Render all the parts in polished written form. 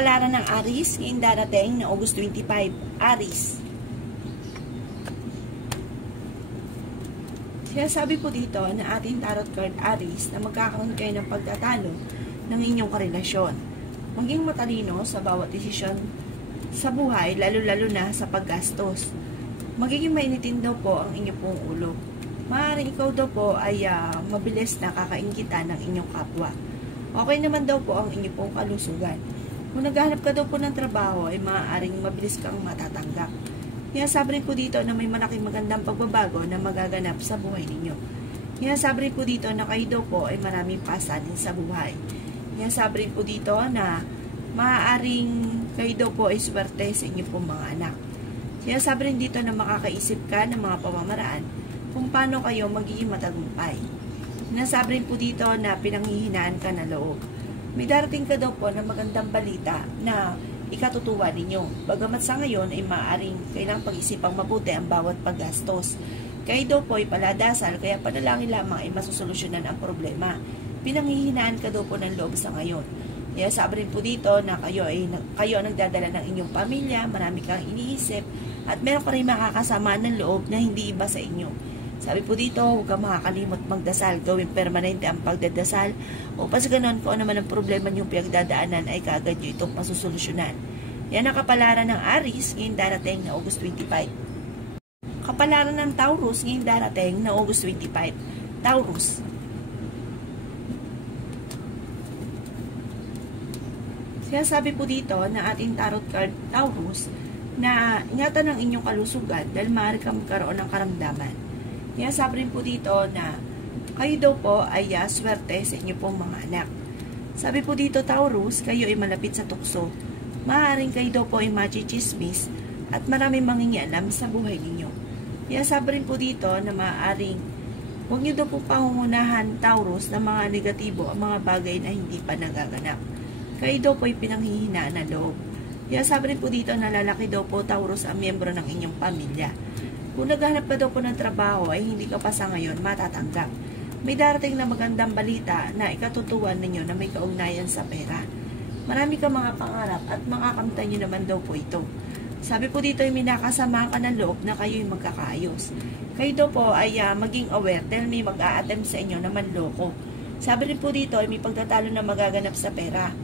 Kapalaran ng Aries, ngayong darating na August 25. Aries. Sinasabi po dito na ating tarot card Aries na magkakaroon kayo ng pagtatalo ng inyong karelasyon. Maging matalino sa bawat desisyon sa buhay, lalo-lalo na sa paggastos. Magiging mainitin daw po ang inyong pong ulo. Maaaring ikaw daw po ay mabilis na kakainggitan ng inyong kapwa. Okay naman daw po ang inyong pong kalusugan. Kung naghahanap ka daw po ng trabaho, ay maaaring mabilis kang matatanggap. Sinasabi rin po dito na may malaking magandang pagbabago na magaganap sa buhay ninyo. Sinasabi rin po dito na kayo daw po ay maraming pasanin sa buhay. Sinasabi rin po dito na maaaring kayo daw po ay swerte sa inyong pong mga anak. Sinasabi rin dito na makakaisip ka ng mga pamamaraan kung paano kayo magiging matagumpay. Sinasabi rin po dito na pinanghihinaan ka na loob. May darating ka daw po na magandang balita na ikatutuwa ninyo. Bagamat sa ngayon ay maaaring kailangang pag-isipang mabuti ang bawat paggastos. Kayo daw po ay paladasal, kaya panalangin lamang ay masusolusyonan ang problema. Pinanghihinaan ka daw po ng loob sa ngayon. Kaya sabi rin po dito na kayo ang nagdadala ng inyong pamilya, marami kang iniisip, at meron ka rin makakasama ng loob na hindi iba sa inyo. Sabi po dito, huwag kang makakalimot magdasal, gawin permanente ang pagdadasal, o pas ganon kung ano man ang problema niyong pinagdadaanan ay kaagad niyo itong masusolusyonan. Yan ang kapalaran ng Aries ngayong darating na August 25. Kapalaran ng Taurus ngayong darating na August 25. Taurus. Sinasabi po dito na ating tarot card Taurus na ingatan ang inyong kalusugan dahil maaari kang magkaroon ng karamdaman. Sinasabi rin po dito na kayo daw po ay swerte sa inyo pong mga anak. Sabi po dito Taurus, kayo ay malapit sa tukso. Maaaring kayo daw po ay machichismis at maraming mangingialam sa buhay ninyo. Sinasabi rin po dito na maaaring huwag nyo daw po pangungunahan Taurus na mga negatibo ang mga bagay na hindi pa nagaganap. Kayo daw po ay pinanghihinaan na loob. Sinasabi rin po dito na lalaki daw po Taurus ang miyembro ng inyong pamilya. Kung naghahanap ka daw po ng trabaho ay hindi ka pa sa ngayon matatanggap. May darating na magandang balita na ikatutuwan ninyo na may kaugnayan sa pera. Marami ka mga pangarap at makakamtan nyo naman daw po ito. Sabi po dito ay may nakasama ka ng loob na kayo ay magkakaayos. Kayo daw po ay maging aware dahil may mag-a-attempt sa inyo na manloko. Sabi rin po dito ay may pagtatalo na magaganap sa pera.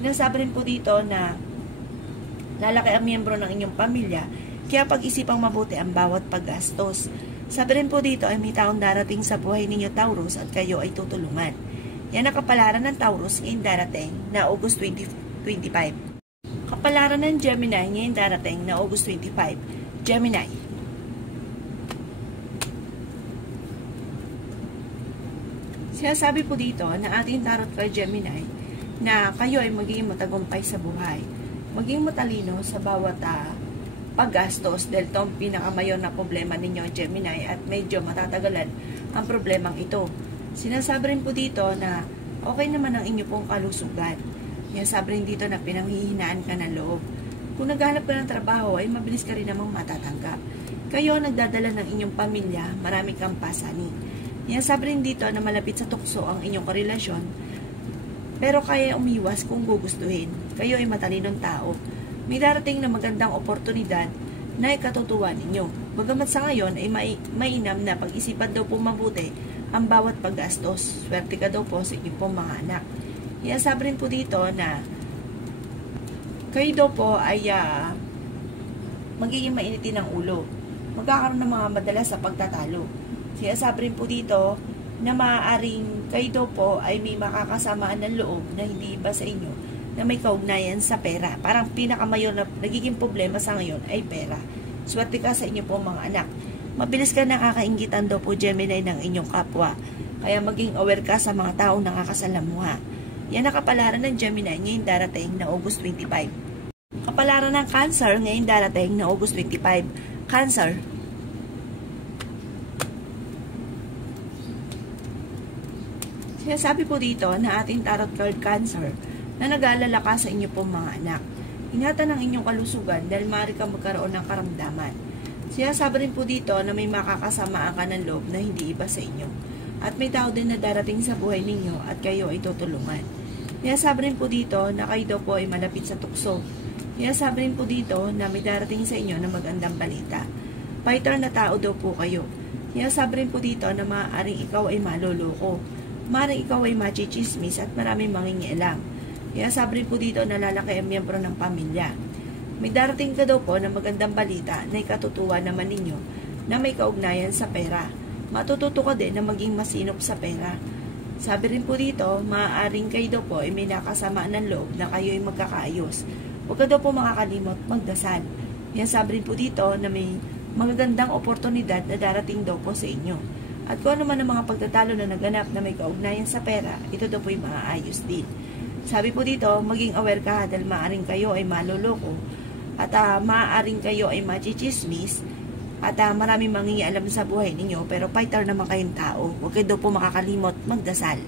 Sinasabi rin po dito na lalaki ang miyembro ng inyong pamilya, kaya pag-isipang mabuti ang bawat paggastos. Sabi rin po dito ay may taong darating sa buhay ninyo Taurus at kayo ay tutulungan. Yan ang kapalaran ng Taurus ngayong darating na August 2025. Kapalaran ng Gemini ngayong darating na August 25. Gemini. Sinasabi po dito na ating tarot card Gemini na kayo ay magiging matagumpay sa buhay. Maging matalino sa bawat paggastos dahil ito ang pinakamayon na problema ninyo Gemini at medyo matatagalan ang problemang ito. Sinasabi rin po dito na okay naman ang inyo pong kalusugan. Sinasabi rin dito na pinanghihinaan ka ng loob. Kung naghahanap ka ng trabaho ay mabilis ka rin namang matatanggap. Kayo ang nagdadala ng inyong pamilya, marami kang pasanin. Sinasabi rin dito na malapit sa tukso ang inyong karelasyon, pero kaya umiwas kung gugustuhin. Kayo ay matalinong tao. May darating na magandang oportunidad na ikatutuwa ninyo. Bagamat sa ngayon ay mainam na pag-isipan daw po mabuti ang bawat paggastos. Swerte ka daw po sa inyong pong mga anak. Sinasabi rin po dito na kayo daw po ay magiging mainitin ng ulo. Magkakaroon ng mga madalas sa pagtatalo. Sinasabi rin po dito na maaaring kayo daw po ay may makakasamaan ng loob na hindi iba sa inyo na may kaugnayan sa pera. Parang pinakamayon na nagiging problema sa ngayon ay pera. Swerte ka sa inyo po mga anak. Mabilis ka nakakainggitan daw po Gemini ng inyong kapwa. Kaya maging aware ka sa mga taong nakakasalamuha. Yan ang kapalaran ng Gemini ngayong darating na August 25. Kapalaran ng Cancer ngayong darating na August 25. Cancer. Sinasabi po dito na ating tarot card Cancer na nag-aalala ka sa inyo pong mga anak. Ingatan ang inyong kalusugan dahil maaari kang magkaroon ng karamdaman. Sinasabi rin po dito na may makakasamaan ka ng loob na hindi iba sa inyo. At may tao din na darating sa buhay ninyo at kayo ay tutulungan. Sinasabi rin po dito na kayo daw po ay malapit sa tukso. Sinasabi rin po dito na may darating sa inyo na magandang balita. Fighter na tao daw po kayo. Sinasabi rin po dito na maaaring ikaw ay maloloko. Maaaring ikaw ay machichismis at maraming mangingialam. Sinasabi rin po dito na lalaki ang miyembro ng pamilya. May darating ka daw po na magandang balita na ikatutuwa naman ninyo na may kaugnayan sa pera. Matututo ka din na maging masinop sa pera. Sabi rin po dito, maaaring kayo daw po ay may nakasamaan ng loob na kayo ay magkakaayos. Huwag ka daw po makakalimot magdasal. Sabi rin po dito na may magagandang oportunidad na darating daw po sa inyo. At kung ano man ang mga pagtatalo na naganap na may kaugnayan sa pera, ito daw po ay maaayos din. Sabi po dito, maging aware ka dahil maaaring kayo ay maloloko at maaaring kayo ay machichismis at maraming mangingialam sa buhay ninyo, pero fighter naman kayong tao. Huwag kayo daw po makakalimot magdasal.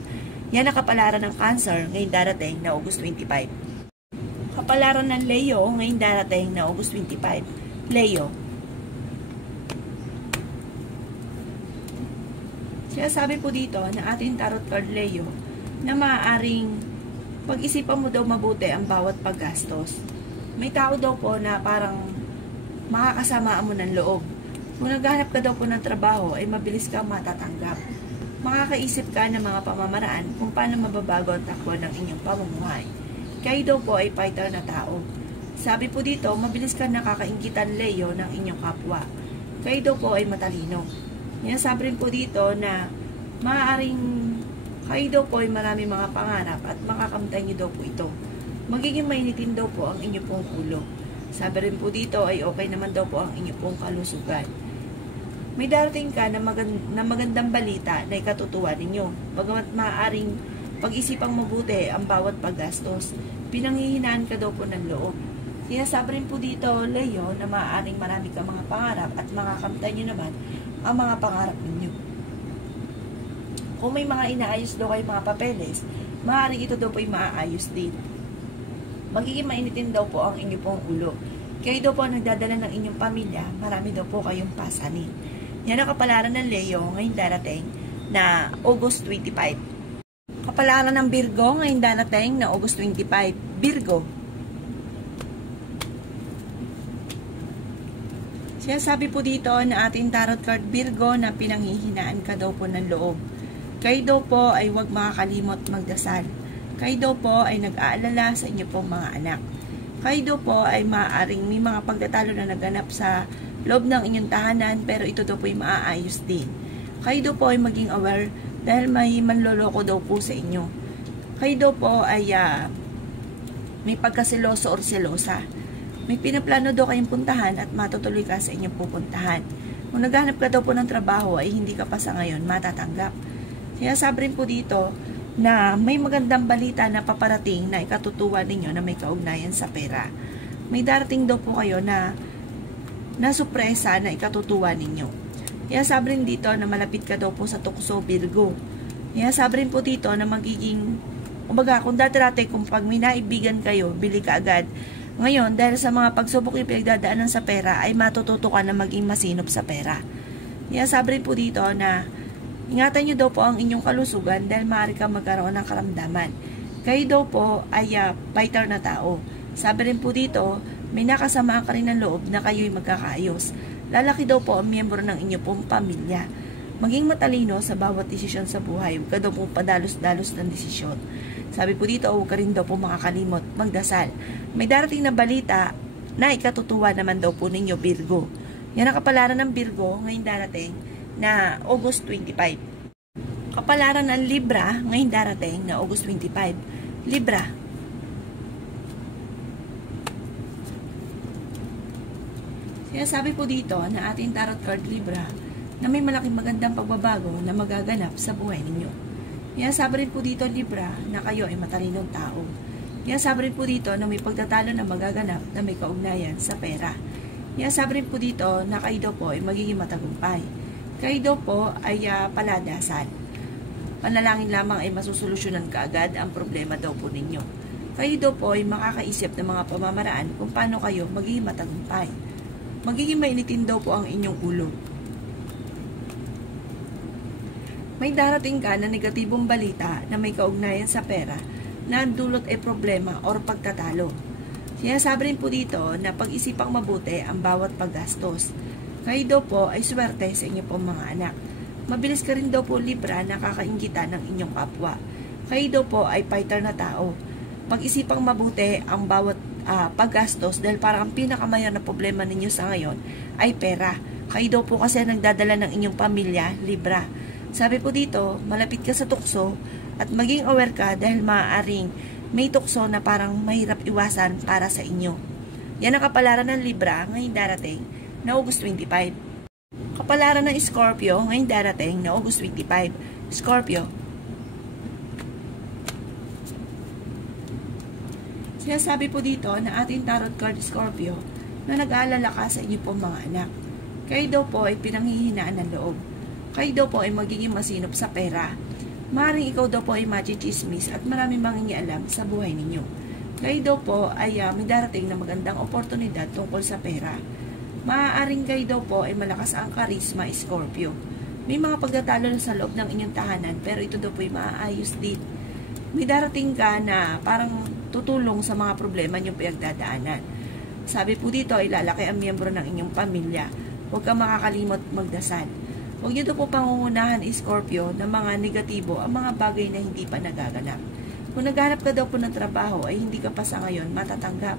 Yan ang kapalaran ng Cancer ngayong darating na August 25. Kapalaran ng Leo ngayong darating na August 25. Leo. Sinasabi po dito na ating tarot card Leo na maaaring pag-isipan mo daw mabuti ang bawat paggastos. May tao daw po na parang makakasamaan mo ng loob. Kung naghahanap ka daw po ng trabaho, ay mabilis kang matatanggap. Makakaisip ka ng mga pamamaraan kung paano mababago ang takbo ng inyong pamumuhay. Kayo daw po ay fighter na tao. Sabi po dito, mabilis ka nakakainggitan Leo ng inyong kapwa. Kayo daw po ay matalino. Sabi rin po dito na maaaring kayo daw po ay marami mga pangarap at makakamtan niyo daw po ito. Magiging mainitin daw po ang inyong pong ulo. Sabi rin po dito ay okay naman daw po ang inyong pong kalusugan. May darating ka na magandang balita na ikatutuwa ninyo. Bagamat maaaring pag-isipang mabuti ang bawat paggastos, pinanghihinaan ka daw po ng loob. Sinasabi rin po dito, Leo, na maaaring marami ka mga pangarap at makakamtan nyo naman ang mga pangarap ninyo. Kung may mga inaayos daw kayo mga papeles, maaaring ito daw po ay maaayos din. Magiging mainitin daw po ang inyong pong ulo. Kayo daw po nagdadala ng inyong pamilya, marami daw po kayong pasanin. Yan ang kapalaran ng Leo ngayong darating na August 25. Kapalaran ng Virgo ngayong darating na August 25. Virgo. Sinasabi po dito na ating tarot card Virgo na pinanghihinaan ka daw po ng loob. Kayo daw po ay huwag makakalimot magdasal. Kayo daw po ay nag-aalala sa inyo pong mga anak. Kayo daw po ay maaaring may mga pagtatalo na naganap sa loob ng inyong tahanan, pero ito daw po ay maaayos din. Kayo daw po ay maging aware dahil may manloloko daw po sa inyo. Kayo daw po ay may pagkaseloso or selosa. May pinaplano daw kayong puntahan at matutuloy ka sa inyong pupuntahan. Kung naghanap ka daw po ng trabaho ay hindi ka pa sa ngayon matatanggap. Sinasabi rin po dito na may magandang balita na paparating na ikatutuwa ninyo na may kaugnayan sa pera. May darating daw po kayo na sorpresa na ikatutuwa ninyo. Sabi rin dito na malapit ka daw po sa tukso Virgo. Sabi rin po dito na magiging, kung dati-dati kung pag may naibigan kayo, bili ka agad. Ngayon, dahil sa mga pagsubok yung pinagdadaanan sa pera, ay matututo ka na maging masinop sa pera. Sabi rin po dito na ingatan nyo daw po ang inyong kalusugan dahil maaari kang magkaroon ng karamdaman. Kayo daw po ay fighter na tao. Sabi rin po dito, may nakasama ka rin ng loob na kayo'y magkakaayos. Lalaki daw po ang miyembro ng inyong pong pamilya. Maging matalino sa bawat desisyon sa buhay. Huwag ka daw po padalos-dalos ng desisyon. Sabi po dito, huwag ka rin daw po makakalimot magdasal. May darating na balita na ikatutuwa naman daw po ninyo Virgo. Yan ang kapalaran ng Virgo ngayong darating na August 25. Kapalaran ng Libra ngayong darating na August 25. Libra. Sinasabi po dito na ating tarot card Libra na may malaking magandang pagbabago na magaganap sa buhay ninyo. Sinasabi rin po dito Libra na kayo ay matalinong tao. Sinasabi rin po dito na may pagtatalo na magaganap na may kaugnayan sa pera. Sinasabi rin po dito na kayo daw po ay magiging matagumpay. Kayo daw po ay paladasal. Panalangin lamang ay masusolusyonan kaagad ang problema daw po ninyo. Kayo daw po ay makakaisip ng mga pamamaraan kung paano kayo magiging matagumpay. Magiging mainitin daw po ang inyong ulo. May darating ka na negatibong balita na may kaugnayan sa pera, na dulot ay problema or pagtatalo. Sinasabi rin po dito na pag-isipang mabuti ang bawat paggastos. Kayo daw po ay swerte sa inyo pong mga anak. Mabilis ka rin daw po Libra na kakainggitan ng inyong kapwa. Kayo daw po ay fighter na tao. Pag-isipang mabuti ang bawat paggastos dahil parang ang pinakamayor na problema ninyo sa ngayon ay pera. Kayo daw po kasi nagdadala ng inyong pamilya, Libra. Sabi po dito, malapit ka sa tukso at maging aware ka dahil maaaring may tukso na parang mahirap iwasan para sa inyo. Yan ang kapalaran ng Libra ngayong darating na August 25. Kapalaran ng Scorpio ngayong darating na August 25. Scorpio. Sinasabi po dito na ating tarot card Scorpio na nag-aalala ka sa inyo pong mga anak. Kayo daw po ay pinanghihinaan ng loob. Kayo daw po ay magiging masinop sa pera. Maaaring ikaw daw po ay machichismis at maraming mangingialam sa buhay ninyo. Kayo daw po ay may darating na magandang oportunidad tungkol sa pera. Maaaring kayo daw po ay malakas ang karisma, Scorpio. May mga pagtatalo sa loob ng inyong tahanan pero ito daw po ay maaayos din. May darating ka na parang tutulong sa mga problema niyong pinagdadaanan. Sabi po dito ay lalaki ang miyembro ng inyong pamilya. Huwag kang makakalimot magdasal. Huwag niyo daw po pangungunahan, Scorpio, ng mga negatibo ang mga bagay na hindi pa nagaganap. Kung naghanap ka daw po ng trabaho ay hindi ka pa sa ngayon matatanggap.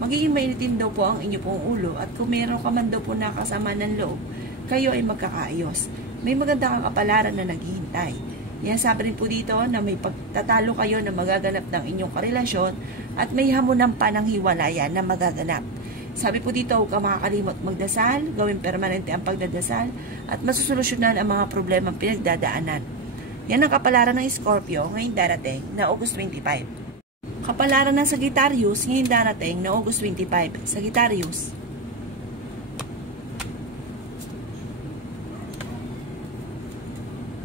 Magiging mainitin daw po ang inyo pong ulo at kung meron ka man daw po nakasama ng loob, kayo ay magkakaayos. May maganda kang kapalaran na naghihintay. Yan sabi rin po dito na may pagtatalo kayo na magaganap ng inyong karelasyon at may hamunan pa ng hiwalayan na magaganap. Sabi po dito, huwag ka makakalimot magdasal, gawin permanente ang pagdadasal, at masusolusyonan ang mga problemang pinagdadaanan. Yan ang kapalaran ng Scorpio ngayong darating na August 25. Kapalaran ng Sagittarius ngayong darating na August 25. Sagittarius.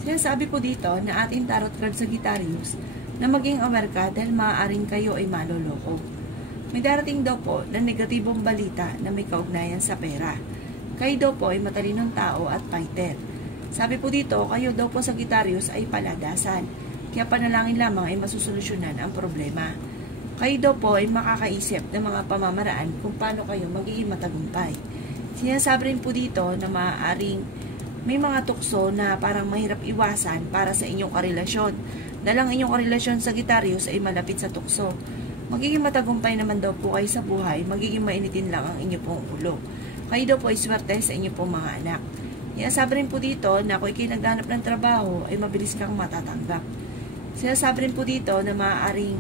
Sinasabi po dito na ating tarot card Sagittarius na maging aware ka dahil maaaring kayo ay maloloko. May darating daw po na negatibong balita na may kaugnayan sa pera. Kayo daw po ay matalinong tao at fighter. Sabi po dito, kayo daw po Sagittarius ay paladasan. Kaya panalangin lamang ay masusolusyonan ang problema. Kayo daw po ay makakaisip ng mga pamamaraan kung paano kayo magiging matagumpay. Sinasabi rin po dito na maaaring may mga tukso na parang mahirap iwasan para sa inyong karelasyon. Dahil ang inyong karelasyon Sagittarius ay malapit sa tukso. Magiging matagumpay naman daw po kayo sa buhay, magiging mainitin lang ang inyo pong ulo. Kayo daw po ay swerte sa inyo pong mga anak. Sinasabi rin po dito na kung ikay naghanap ng trabaho, ay mabilis kang matatanggap. Sinasabi rin po dito na maaaring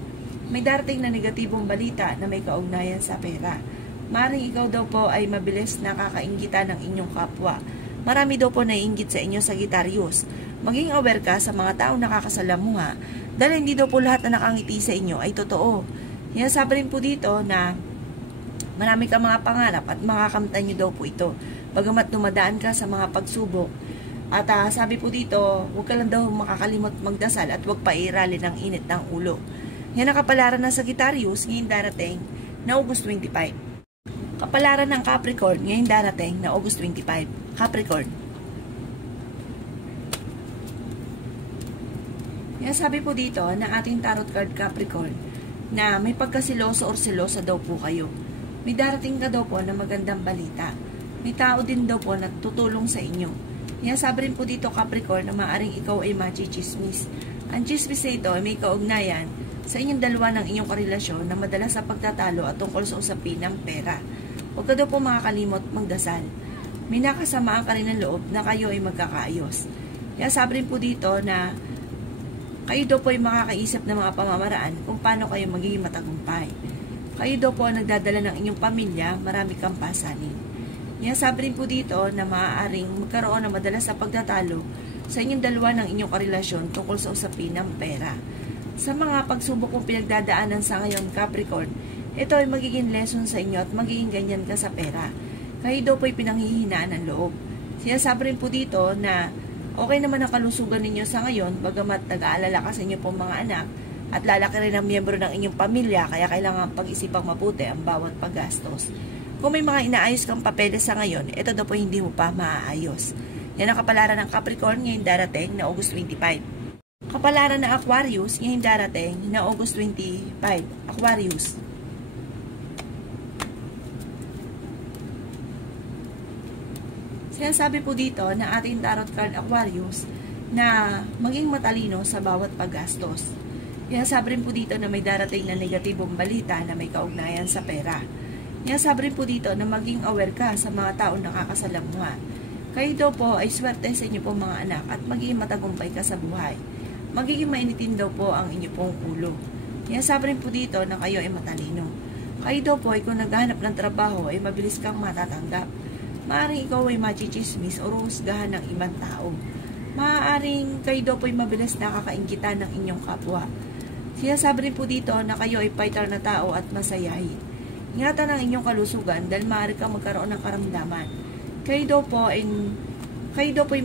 may darating na negatibong balita na may kaugnayan sa pera. Maaaring ikaw daw po ay mabilis nakakainggitan ng inyong kapwa. Marami daw po naiinggit sa inyo Sagittarius. Maging aware ka sa mga taong nakakasalamuha dahil hindi daw po lahat na nakangiti sa inyo ay totoo. Sinasabi rin po dito na marami kang mga pangarap at makakamtan nyo daw po ito. Bagamat dumadaan ka sa mga pagsubok. At sabi po dito, huwag ka lang daw makakalimot magdasal at huwag pairalin ng init ng ulo. Yan ang kapalaran ng Sagittarius ngayong darating na August 25. Kapalaran ng Capricorn ngayong darating na August 25. Capricorn. Yan sabi po dito na ating tarot card Capricorn na may pagkasiloso or silosa daw po kayo. May darating ka daw po na magandang balita. May tao din daw po na tutulong sa inyo. Yan sabi rin po dito Capricorn na maaaring ikaw ay machichismis. Ang chismis na ito ay may kaugnayan sa inyong dalawa ng inyong karelasyon na madalas sa pagtatalo at tungkol sa usapin ng pera. Huwag ka daw po makakalimot magdasal. May nakasamaan ka rin ng loob na kayo ay magkakaayos. Kaya sabi rin po dito na kayo daw po ay makakaisip ng mga pamamaraan kung paano kayo magiging matagumpay. Kayo daw po ang nagdadala ng inyong pamilya, marami kang pasanin. Yan sabi rin po dito na maaaring magkaroon ng madalas sa pagtatalo sa inyong dalawa ng inyong karelasyon tungkol sa usapin ng pera. Sa mga pagsubok kong pinagdadaanan sa ngayon Capricorn, ito ay magiging lesson sa inyo at magiging ganyan ka sa pera. Kayo daw po ay pinanghihinaan ng loob. Sinasabi rin po dito na okay naman ang kalusugan ninyo sa ngayon, bagamat nag-aalala ka sa inyo pong mga anak at lalaki rin ang miyembro ng inyong pamilya, kaya kailangan pag-isipang mabuti ang bawat paggastos. Kung may mga inaayos kang papeles sa ngayon, ito daw po hindi mo pa maaayos. Yan ang kapalaran ng Capricorn ngayong darating na August 25. Kapalaran ng Aquarius, ngayong darating na August 25. Aquarius. Sinasabi po dito na ating tarot card Aquarius na maging matalino sa bawat paggastos. Sinasabi rin po dito na may darating na negatibong balita na may kaugnayan sa pera. Sinasabi rin po dito na maging aware ka sa mga taong nakakasalamuha. Kayo daw po ay swerte sa inyo po mga anak at magiging matagumpay ka sa buhay. Magiging mainitin daw po ang inyo pong ulo. Sinasabi rin po dito na kayo ay matalino. Kayo daw po ay kung naghahanap ng trabaho ay mabilis kang matatanggap. Maaaring ikaw ay machichismis o husgahan ng ibang tao. Maaaring kayo daw po ay mabilis nakakainggitan ng inyong kapwa. Sinasabi rin po dito na kayo ay fighter na tao at masayahin. Ingatan ang inyong kalusugan dahil maaari kang magkaroon ng karamdaman. Kayo daw po ay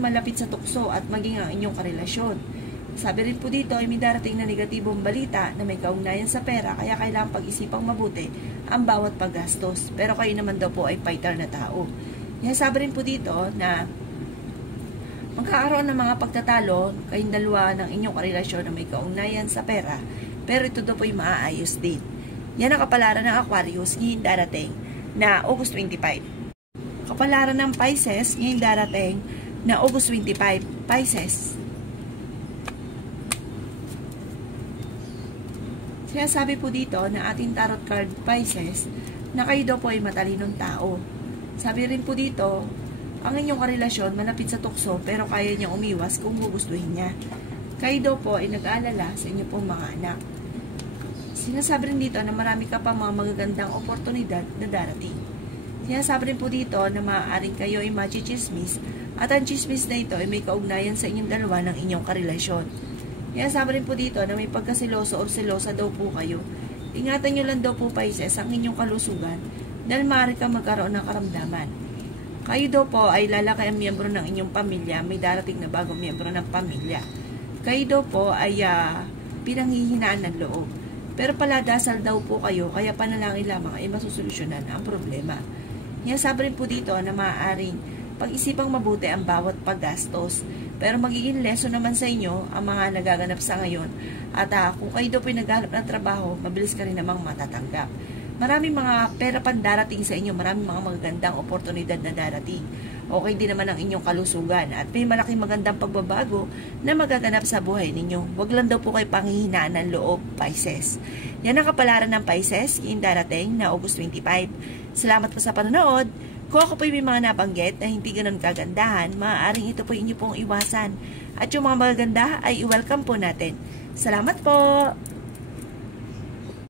malapit sa tukso at maging ang inyong karelasyon. Sabi rin po dito ay may darating na negatibong balita na may kaugnayan sa pera kaya kailangan pag-isipang mabuti ang bawat paggastos. Pero kayo naman daw po ay fighter na tao. Sabi rin po dito na magkakaroon ng mga pagtatalo kayong dalawa ng inyong karelasyon na may kaugnayan sa pera pero ito daw po ay maaayos din. Yan ang kapalaran ng Aquarius ngayong darating na August 25. Kapalaran ng Pisces ngayong darating na August 25. Pisces. Sinasabi po dito na ating tarot card Pisces na kayo daw po ay matalinong tao. Sabi rin po dito, ang inyong karelasyon malapit sa tukso pero kaya niyang umiwas kung gugustuhin niya. Kayo daw po ay nag-aalala sa inyo pong mga anak. Sinasabi rin dito na marami ka pang mga magagandang oportunidad na darating. Sinasabi rin po dito na maaaring kayo ay machichismis at ang chismis na ito ay may kaugnayan sa inyong dalawa ng inyong karelasyon. Sinasabi rin po dito na may pagkasiloso o selosa daw po kayo. Ingatan nyo lang daw po Pisces ang inyong kalusugan dahil maaari kang magkaroon ng karamdaman. Kayo daw po ay lalaki ang miyembro ng inyong pamilya, may darating na bagong miyembro ng pamilya. Kayo daw po ay pinanghihinaan ng loob. Pero paladasal daw po kayo, kaya panalangin lamang ay masusolusyonan ang problema. Sabi rin po dito na maaaring pag-isipang mabuti ang bawat paggastos. Pero magiging lesson naman sa inyo ang mga nagaganap sa ngayon. At kung kayo daw po ay naghahanap ng trabaho, mabilis ka rin namang matatanggap. Maraming mga pera pang darating sa inyo, maraming mga magagandang oportunidad na darating. Okay din naman ang inyong kalusugan at may malaking magandang pagbabago na magaganap sa buhay ninyo. Huwag lang daw po kayo panghihinaan ng loob, Pisces. Yan ang kapalaran ng Pisces, yung darating na August 25. Salamat po sa panonood. Kung ako po may mga nabanggit na hindi ganun kagandahan, maaaring ito po inyo pong iwasan. At yung mga magaganda ay i-welcome po natin. Salamat po!